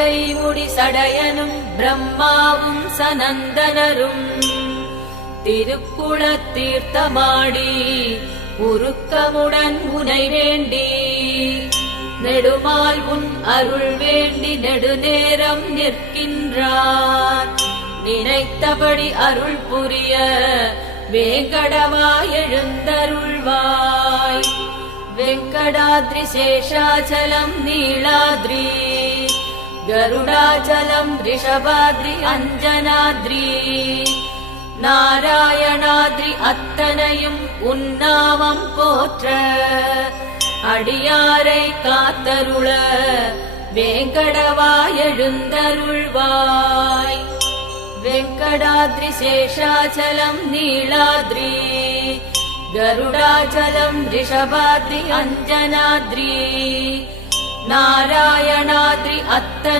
கைமுடி சடையனும் பிரம்மாவும் சனந்தனரும் திருக்குளத் தீர்த்தமாடி உருக்கமுடன் உனை வேண்டி நெடுமால் உன் அருள் வேண்டி நெடுநேரம் நிற்கின்றார். நினைத்தபடி அருள் புரிய வேங்கடவாய் எழுந்தருள்வாய். வெங்கடாத்ரி சேஷாச்சலம் நீளாத்ரி கருடாச்சலம் ரிஷபாத்ரி அஞ்சனாத்ரி நாராயணாத்ரி அத்தனையும் உன்னாமம் போற்ற அடியாரை காத்தருள வேங்கடவாய் எழுந்தருள்வாய். வெங்கடாத்ரி சேஷாச்சலம் நீளாத்ரி கருடாச்சலம் ரிஷபாத்ரி அஞ்சனாத்ரி நாராயணாத்ரி அத்த